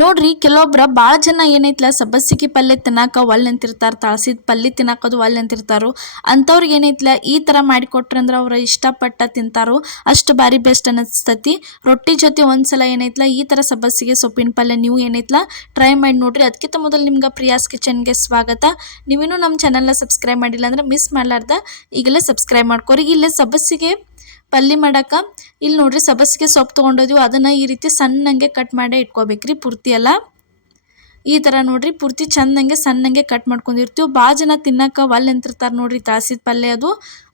ನೋಡ್ರಿ ಕೆಲವೊಬ್ರ ಭಾಳ ಜನ ಏನೈತ್ಲ ಸಬ್ಬಸಿಗೆ ಪಲ್ಯ ತಿನ್ನಾಕ ಒಲ್ಲೆ ಅಂತಿರ್ತಾರೆ, ತಾಳ್ಸಿದ ಪಲ್ಯ ತಿನ್ನಾಕದು ಒಲ್ಲೆ ಅಂತಿರ್ತಾರೋ ಅಂಥವ್ರಿಗೆ ಏನೈತ್ಲ ಈ ಥರ ಮಾಡಿಕೊಟ್ರಂದ್ರೆ ಅವ್ರು ಇಷ್ಟಪಟ್ಟ ತಿಂತಾರೋ ಅಷ್ಟು ಭಾರಿ ಬೆಸ್ಟ್ ಅನ್ನಿಸ್ತತಿ. ರೊಟ್ಟಿ ಜೊತೆ ಒಂದ್ಸಲ ಏನೈತ್ಲ ಈ ಥರ ಸಬ್ಬಸಿಗೆ ಸೊಪ್ಪಿನ ಪಲ್ಯ ನೀವು ಏನೈತ್ಲ ಟ್ರೈ ಮಾಡಿ ನೋಡ್ರಿ. ಅದಕ್ಕಿಂತ ಮೊದಲು ನಿಮ್ಗೆ ಪ್ರಿಯಾಸ್ ಕಿಚನ್ಗೆ ಸ್ವಾಗತ. ನೀವೇನು ನಮ್ಮ ಚಾನಲ್ನ ಸಬ್ಸ್ಕ್ರೈಬ್ ಮಾಡಿಲ್ಲ ಅಂದ್ರೆ ಮಿಸ್ ಮಾಡ್ಲಾರ್ದ ಈಗಲೇ ಸಬ್ಸ್ಕ್ರೈಬ್ ಮಾಡ್ಕೊರಿ. ಇಲ್ಲೇ ಸಬ್ಬಸಿಗೆ ಪಲ್ಯ ಮಾಡಾಕ ಇಲ್ಲಿ ನೋಡ್ರಿ ಸಬ್ಬಸಿಗೆ ಸೊಪ್ಪು ತೊಗೊಂಡಿದ್ವಿ, ಅದನ್ನು ಈ ರೀತಿ ಸಣ್ಣಂಗೆ ಕಟ್ ಮಾಡಿ ಇಟ್ಕೋಬೇಕ್ರಿ. ಪೂರ್ತಿ ಎಲ್ಲ ಈ ಥರ ನೋಡ್ರಿ ಪೂರ್ತಿ ಚಂದಂಗೆ ಸಣ್ಣಂಗೆ ಕಟ್ ಮಾಡ್ಕೊಂಡಿರ್ತೀವಿ. ಭಾಳ ಜನ ತಿನ್ನಕ್ಕೆ ಒಲ್ಲೆ ಅಂತಿರ್ತಾರೆ ನೋಡ್ರಿ ತಾಳ್ಸಿದ ಪಲ್ಯ ಅದು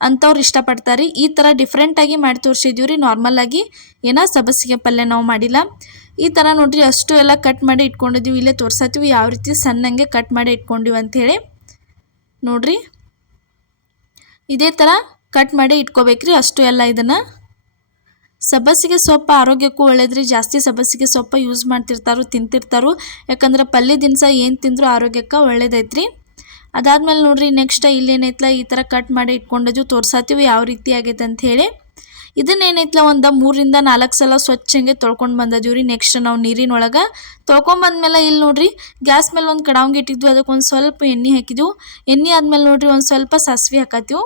ಅಂಥವ್ರು ಇಷ್ಟಪಡ್ತಾರೆ. ಈ ಥರ ಡಿಫ್ರೆಂಟಾಗಿ ಮಾಡಿ ತೋರಿಸಿದ್ದೀವಿ ರೀ. ನಾರ್ಮಲಾಗಿ ಏನೋ ಸಬ್ಬಸಿಗೆ ಪಲ್ಯ ನಾವು ಮಾಡಿಲ್ಲ. ಈ ಥರ ನೋಡ್ರಿ ಅಷ್ಟು ಎಲ್ಲ ಕಟ್ ಮಾಡಿ ಇಟ್ಕೊಂಡಿದ್ದೀವಿ. ಇಲ್ಲೇ ತೋರ್ಸತ್ತೀವಿ ಯಾವ ರೀತಿ ಸಣ್ಣಂಗೆ ಕಟ್ ಮಾಡಿ ಇಟ್ಕೊಂಡಿವಿ ಅಂಥೇಳಿ. ನೋಡ್ರಿ ಇದೇ ಥರ ಕಟ್ ಮಾಡಿ ಇಟ್ಕೋಬೇಕ್ರಿ ಅಷ್ಟು ಎಲ್ಲ. ಇದನ್ನು ಸಬ್ಬಸಿಗೆ ಸೊಪ್ಪು ಆರೋಗ್ಯಕ್ಕೂ ಒಳ್ಳೇದ್ರಿ. ಜಾಸ್ತಿ ಸಬ್ಬಸಿಗೆ ಸೊಪ್ಪು ಯೂಸ್ ಮಾಡ್ತಿರ್ತಾರೋ ತಿಂತಿರ್ತಾರೋ, ಯಾಕಂದ್ರೆ ಪಲ್ಯ ದಿನಸ ಏನು ತಿಂದರೂ ಆರೋಗ್ಯಕ್ಕೆ ಒಳ್ಳೇದೈತ್ರಿ. ಅದಾದ್ಮೇಲೆ ನೋಡ್ರಿ ನೆಕ್ಸ್ಟ್ ಇಲ್ಲೇನೈತ್ಲ ಈ ಥರ ಕಟ್ ಮಾಡಿ ಇಟ್ಕೊಂಡದ್ದು ತೋರ್ಸಾತೀವಿ ಯಾವ ರೀತಿ ಆಗೈತೆ ಅಂತ ಹೇಳಿ. ಇದನ್ನೇನೈತ್ಲ ಒಂದು 3 ರಿಂದ 4 ಸಲ ಸ್ವಚ್ಛಂಗೆ ತೊಳ್ಕೊಂಡು ಬಂದಿದ್ದೀವಿ ರೀ. ನೆಕ್ಸ್ಟ್ ನಾವು ನೀರಿನೊಳಗೆ ತೊಳ್ಕೊಂಬಂದ್ಮೇಲೆ ಇಲ್ಲಿ ನೋಡ್ರಿ ಗ್ಯಾಸ್ ಮೇಲೆ ಒಂದು ಕಡಾವಂಗೆ ಇಟ್ಟಿದ್ವಿ, ಅದಕ್ಕೆ ಒಂದು ಸ್ವಲ್ಪ ಎಣ್ಣೆ ಹಾಕಿದ್ವು. ಎಣ್ಣೆ ಆದ್ಮೇಲೆ ನೋಡ್ರಿ ಒಂದು ಸ್ವಲ್ಪ ಸಾಸಿವೆ ಹಾಕತ್ತೀವಿ.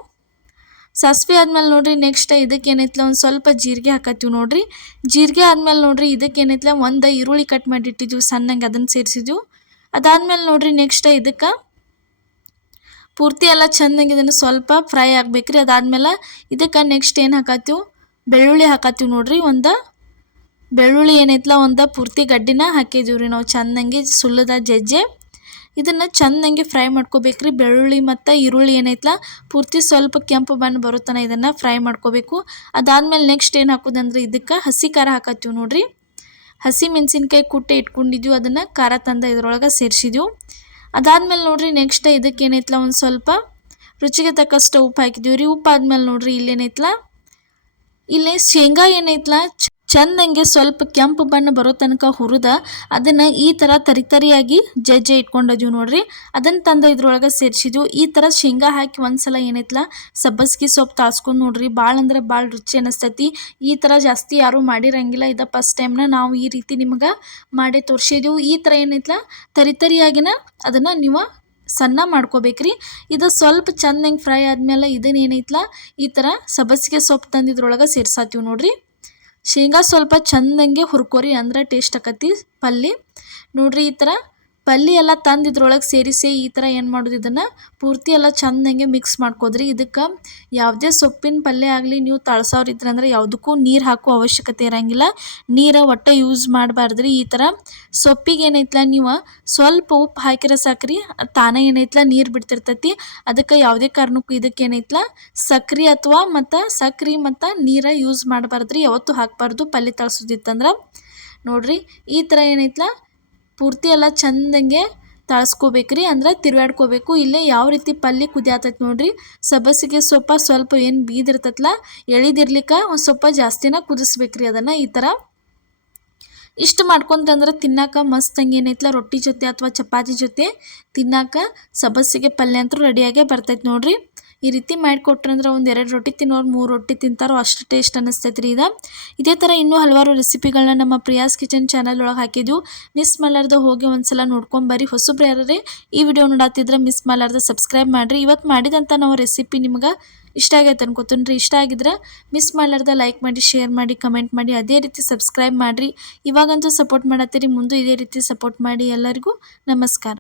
ಸಾಸಿವೆ ಆದ್ಮೇಲೆ ನೋಡ್ರಿ ನೆಕ್ಸ್ಟ್ ಇದಕ್ಕೆ ಏನೈತ್ಲ ಒಂದು ಸ್ವಲ್ಪ ಜೀರಿಗೆ ಹಾಕತ್ತೀವಿ ನೋಡ್ರಿ. ಜೀರಿಗೆ ಆದ್ಮೇಲೆ ನೋಡ್ರಿ ಇದಕ್ಕೆ ಏನೈತ್ಲ ಒಂದು ಈರುಳ್ಳಿ ಕಟ್ ಮಾಡಿ ಇಟ್ಟಿದ್ವಿ ಸಣ್ಣಂಗೆ, ಅದನ್ನು ಸೇರಿಸಿದ್ವಿ. ಅದಾದ್ಮೇಲೆ ನೋಡ್ರಿ ನೆಕ್ಸ್ಟ್ ಇದಕ್ಕೆ ಪೂರ್ತಿ ಎಲ್ಲ ಚೆಂದಂಗೆ ಇದನ್ನು ಸ್ವಲ್ಪ ಫ್ರೈ ಆಗ್ಬೇಕ್ರಿ. ಅದಾದ್ಮೇಲೆ ಇದಕ್ಕೆ ನೆಕ್ಸ್ಟ್ ಏನು ಹಾಕತ್ತೀವಿ, ಬೆಳ್ಳುಳ್ಳಿ ಹಾಕತ್ತೀವಿ ನೋಡ್ರಿ. ಒಂದು ಬೆಳ್ಳುಳ್ಳಿ ಏನೈತ್ಲ ಒಂದು ಪೂರ್ತಿ ಗಡ್ಡಿನ ಹಾಕಿದ್ದೀವಿ ರೀ ನಾವು ಚೆಂದಂಗೆ ಸುಲ್ಲದ ಜಜ್ಜೆ. ಇದನ್ನು ಚೆಂದಂಗೆ ಫ್ರೈ ಮಾಡ್ಕೋಬೇಕ್ರಿ. ಬೆಳ್ಳುಳ್ಳಿ ಮತ್ತು ಈರುಳ್ಳಿ ಏನೈತ್ಲ ಪೂರ್ತಿ ಸ್ವಲ್ಪ ಕೆಂಪು ಬಣ್ಣ ಬರುತ್ತಾನೆ ಇದನ್ನು ಫ್ರೈ ಮಾಡ್ಕೋಬೇಕು. ಅದಾದ್ಮೇಲೆ ನೆಕ್ಸ್ಟ್ ಏನು ಹಾಕೋದಂದ್ರೆ ಇದಕ್ಕೆ ಹಸಿ ಖಾರ ಹಾಕತ್ತೀವಿ ನೋಡ್ರಿ. ಹಸಿ ಮೆಣಸಿನ್ಕಾಯಿ ಕುಟ್ಟೆ ಇಟ್ಕೊಂಡಿದ್ವಿ, ಅದನ್ನು ಖಾರ ತಂದ ಇದ್ರೊಳಗೆ ಸೇರಿಸಿದ್ವಿ. ಅದಾದ್ಮೇಲೆ ನೋಡ್ರಿ ನೆಕ್ಸ್ಟ್ ಇದಕ್ಕೆ ಏನೈತ್ಲ ಒಂದು ಸ್ವಲ್ಪ ರುಚಿಗೆ ತಕ್ಕಷ್ಟು ಉಪ್ಪು ಹಾಕಿದ್ದೀವಿ ರೀ. ಉಪ್ಪು ಆದ್ಮೇಲೆ ನೋಡ್ರಿ ಇಲ್ಲೇನೈತ್ಲ ಇಲ್ಲಿ ಶೇಂಗಾ ಏನೈತ್ಲ ಚೆಂದಂಗೆ ಸ್ವಲ್ಪ ಕೆಂಪು ಬಣ್ಣ ಬರೋ ತನಕ ಹುರಿದ ಅದನ್ನು ಈ ಥರ ತರಿಯಾಗಿ ಜಜ್ಜೆ ಇಟ್ಕೊಂಡಿದ್ವಿ ನೋಡ್ರಿ. ಅದನ್ನು ತಂದು ಇದ್ರೊಳಗೆ ಸೇರಿಸಿದ್ವಿ. ಈ ಥರ ಶೇಂಗಾ ಹಾಕಿ ಒಂದ್ಸಲ ಏನೈತ್ಲ ಸಬ್ಬಸಿಗೆ ಸೊಪ್ಪು ತಾಳ್ಸ್ಕೊಂಡು ನೋಡ್ರಿ, ಭಾಳ ಅಂದ್ರೆ ಭಾಳ ರುಚಿ ಅನ್ನಿಸ್ತೈತಿ. ಈ ಥರ ಜಾಸ್ತಿ ಯಾರೂ ಮಾಡಿರಂಗಿಲ್ಲ, ಇದು ಫಸ್ಟ್ ಟೈಮ್ನ ನಾವು ಈ ರೀತಿ ನಿಮ್ಗೆ ಮಾಡಿ ತೋರಿಸಿದ್ವಿ. ಈ ಥರ ಏನೈತ್ಲ ತರಿಯಾಗಿನ ಅದನ್ನು ನೀವು ಸಣ್ಣ ಮಾಡ್ಕೋಬೇಕ್ರಿ. ಇದು ಸ್ವಲ್ಪ ಚೆಂದಂಗೆ ಫ್ರೈ ಆದಮೇಲೆ ಇದನ್ನೇನೈತ್ಲ ಈ ಥರ ಸಬ್ಬಸಿಗೆ ಸೊಪ್ಪು ತಂದಿದ್ರೊಳಗೆ ಸೇರ್ಸಾತೀವಿ ನೋಡ್ರಿ. ಶೇಂಗಾ ಸ್ವಲ್ಪ ಚೆಂದಂಗೆ ಹುರ್ಕೋರಿ, ಅಂದ್ರೆ ಟೇಸ್ಟ್ ಆಕತಿ ಪಲ್ಯ ನೋಡ್ರಿ. ಈ ಥರ ಪಲ್ಯ ಎಲ್ಲ ತಂದಿದ್ರೊಳಗೆ ಸೇರಿಸಿ ಈ ಥರ ಏನು ಮಾಡೋದು, ಇದನ್ನು ಪೂರ್ತಿ ಎಲ್ಲ ಚೆಂದಂಗೆ ಮಿಕ್ಸ್ ಮಾಡ್ಕೋದ್ರಿ. ಇದಕ್ಕೆ ಯಾವುದೇ ಸೊಪ್ಪಿನ ಪಲ್ಯ ಆಗಲಿ ನೀವು ತಾಳ್ಸೋರು ಇದ್ರಂದ್ರೆ ಯಾವುದಕ್ಕೂ ನೀರು ಹಾಕೋ ಅವಶ್ಯಕತೆ ಇರೋಂಗಿಲ್ಲ. ನೀರು ಒಟ್ಟು ಯೂಸ್ ಮಾಡಬಾರ್ದ್ರಿ. ಈ ಥರ ಸೊಪ್ಪಿಗೆ ಏನೈತ್ಲ ನೀವು ಸ್ವಲ್ಪ ಉಪ್ಪು ಹಾಕಿರೋ ಸಾಕ್ರಿ, ತಾನೇ ಏನೈತ್ಲ ನೀರು ಬಿಡ್ತಿರ್ತೈತಿ. ಅದಕ್ಕೆ ಯಾವುದೇ ಕಾರಣಕ್ಕೂ ಇದಕ್ಕೆ ಏನೈತ್ಲ ಸಕ್ರೆ ಅಥವಾ ಮತ್ತು ನೀರು ಯೂಸ್ ಮಾಡಬಾರ್ದ್ರಿ, ಯಾವತ್ತೂ ಹಾಕಬಾರ್ದು ಪಲ್ಯ ತಾಳ್ಸೋದಿತ್ತಂದ್ರೆ. ನೋಡ್ರಿ ಈ ಥರ ಏನೈತ್ಲ ಪೂರ್ತಿ ಎಲ್ಲ ಚೆಂದಂಗೆ ತಾಳ್ಸ್ಕೋಬೇಕ್ರಿ, ಅಂದ್ರೆ ತಿರುವಾಡ್ಕೋಬೇಕು. ಇಲ್ಲೇ ಯಾವ ರೀತಿ ಪಲ್ಯ ಕುದಿಯಾತೈತಿ ನೋಡ್ರಿ. ಸಬ್ಬಸಿಗೆ ಸೊಪ್ಪ ಸ್ವಲ್ಪ ಏನು ಬೀದಿರ್ತೈತಲ್ಲ ಎಳಿದಿರ್ಲಿಕ್ಕೆ ಒಂದು ಸ್ವಲ್ಪ ಜಾಸ್ತಿನ ಕುದಿಸ್ಬೇಕ್ರಿ ಅದನ್ನು. ಈ ಥರ ಇಷ್ಟು ಮಾಡ್ಕೊಂಡ್ರಂದ್ರೆ ತಿನ್ನಾಕ ಮಸ್ತಂಗೆ ಏನೈತ್ಲ ರೊಟ್ಟಿ ಜೊತೆ ಅಥವಾ ಚಪಾತಿ ಜೊತೆ ತಿನ್ನಾಕ ಸಬ್ಬಸಿಗೆ ಪಲ್ಯ ಅಂತೂ ರೆಡಿಯಾಗೇ ಬರ್ತೈತೆ ನೋಡ್ರಿ. ಈ ರೀತಿ ಮಾಡಿಕೊಟ್ರಂದ್ರೆ ಒಂದು 2 ರೊಟ್ಟಿ ತಿನ್ನೋರು 3 ರೊಟ್ಟಿ ತಿಂತಾರೋ ಅಷ್ಟು ಟೇಸ್ಟ್ ಅನ್ನಿಸ್ತೈತೆ ರೀ ಇದು. ಇದೇ ಥರ ಇನ್ನೂ ಹಲವಾರು ರೆಸಿಪಿಗಳನ್ನ ನಮ್ಮ ಪ್ರಿಯಾಸ್ ಕಿಚನ್ ಚಾನಲ್ ಒಳಗೆ ಹಾಕಿದ್ವು. ಮಿಸ್ ಮಾಡಲಾರ್ದೆ ಹೋಗಿ ಒಂದ್ಸಲ ನೋಡ್ಕೊಂಬರ್ರಿ. ಹೊಸಬ್ರು ಯಾರೇ ಈ ವಿಡಿಯೋ ನೋಡತ್ತಿದ್ರೆ ಮಿಸ್ ಮಾಡಲಾರ್ದೆ ಸಬ್ಸ್ಕ್ರೈಬ್ ಮಾಡಿರಿ. ಇವತ್ತು ಮಾಡಿದಂಥ ನಾವು ರೆಸಿಪಿ ನಿಮ್ಗೆ ಇಷ್ಟ ಆಗೈತೆ ಅನ್ಕೋತೀನಿ ರೀ. ಇಷ್ಟ ಆಗಿದ್ರೆ ಮಿಸ್ ಮಾಡಲಾರ್ದೆ ಲೈಕ್ ಮಾಡಿ, ಶೇರ್ ಮಾಡಿ, ಕಮೆಂಟ್ ಮಾಡಿ, ಅದೇ ರೀತಿ ಸಬ್ಸ್ಕ್ರೈಬ್ ಮಾಡಿರಿ. ಇವಾಗಂತೂ ಸಪೋರ್ಟ್ ಮಾಡತ್ತೀರಿ, ಮುಂದೆ ಇದೇ ರೀತಿ ಸಪೋರ್ಟ್ ಮಾಡಿ. ಎಲ್ಲರಿಗೂ ನಮಸ್ಕಾರ.